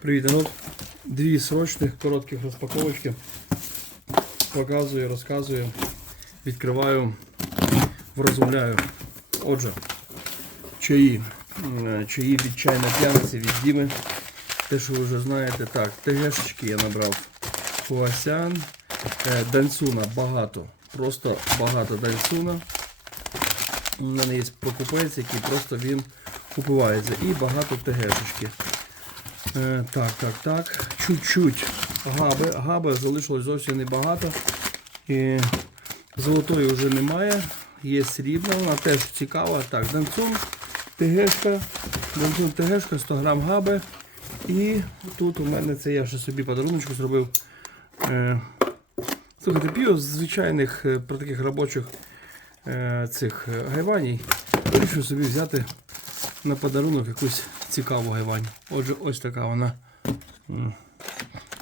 Привіт, народ. Дві срочних коротких розпаковочки. Показую, розказую, відкриваю, врозумляю. Отже, чаї. М, Чаї від чайна п'яниці від Діми. Те, що ви вже знаєте, так, ТГшечки я набрав. Хуасян. Е, Данцуна багато. Просто багато данцуна. У мене є покупець, який просто він купувається. І багато ТГшечки. Е, так, так, так. Чуть-чуть габи. Габи залишилось зовсім небагато. І золотої вже немає. Є срібна, вона теж цікава. Так, данцун, ТГшка. Данцун ТГшка, 100 грам габи. І тут у мене це я ще собі подаруночку зробив. Е, слухайте, пів звичайних е, про таких робочих е, цих е, гайваній. Вирішив собі взяти на подарунок якусь цікаву гайвань. Отже, ось така вона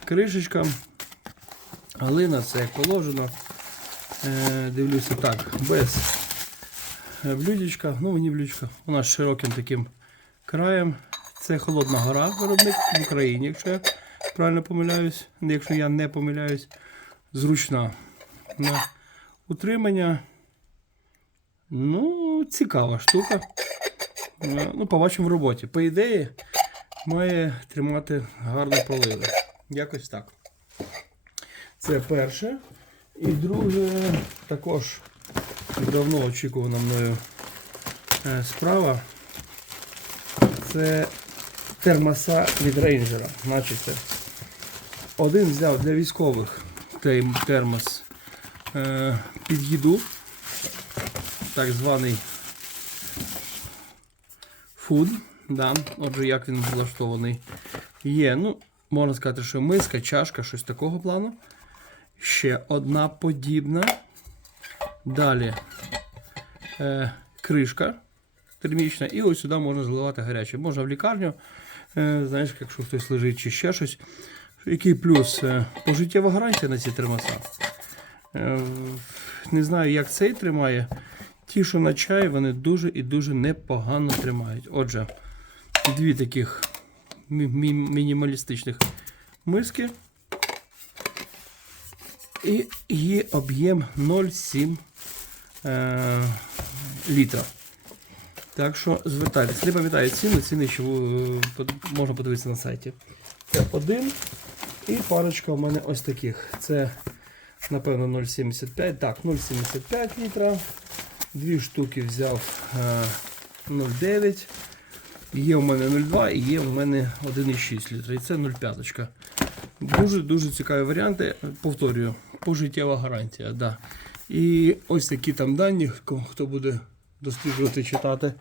кришечка. Глина, все як положено. Е, дивлюся так, без е, блюдечка, ну не блюдечка, нас з широким таким краєм. Це Холодна гора, виробник в Україні, якщо я правильно помиляюсь, якщо я не помиляюсь, зручна на утримання. Ну, цікава штука. Е, Ну, побачимо в роботі. По ідеї, має тримати гарно проливи. Якось так. Це перше. І друге, також давно очікувана мною е, справа. Це термоса від рейнджера. Значить, один взяв для військових термос е, під їду, так званий фуд. Да. Отже, як він влаштований. Є, ну, можна сказати, що миска, чашка, щось такого плану. Ще одна подібна. Далі е, кришка термічна. І ось сюди можна заливати гаряче. Можна в лікарню, е, знаєш, якщо хтось лежить чи ще щось. Який плюс? Е, пожиттєва гарантія на ці термоса. Е, не знаю, як цей тримає. Ті, що на чай, вони дуже і дуже непогано тримають. Отже, дві таких мі- мі- мінімалістичних миски. І є об'єм 0,7 е, літра. Так що звертайтесь. Не пам'ятаю ціни, ціни ще е, можна подивитися на сайті. Це один. І парочка у мене ось таких. Це, напевно, 0,75. Так, 0,75 літра. Дві штуки взяв е, 0,9. Є у мене 0,2 і є у мене 1,6 літра. І це 0,5. Дуже-дуже цікаві варіанти. Повторюю, пожиттєва гарантія. Да. І ось такі там дані, хто буде досліджувати, читати.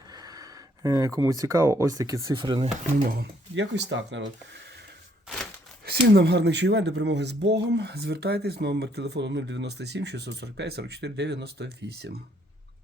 е, Кому цікаво, ось такі цифри на нього. Якось так, народ. Всім нам гарних чаювань, до перемоги з Богом. Звертайтесь, номер телефону 097 645 44 98.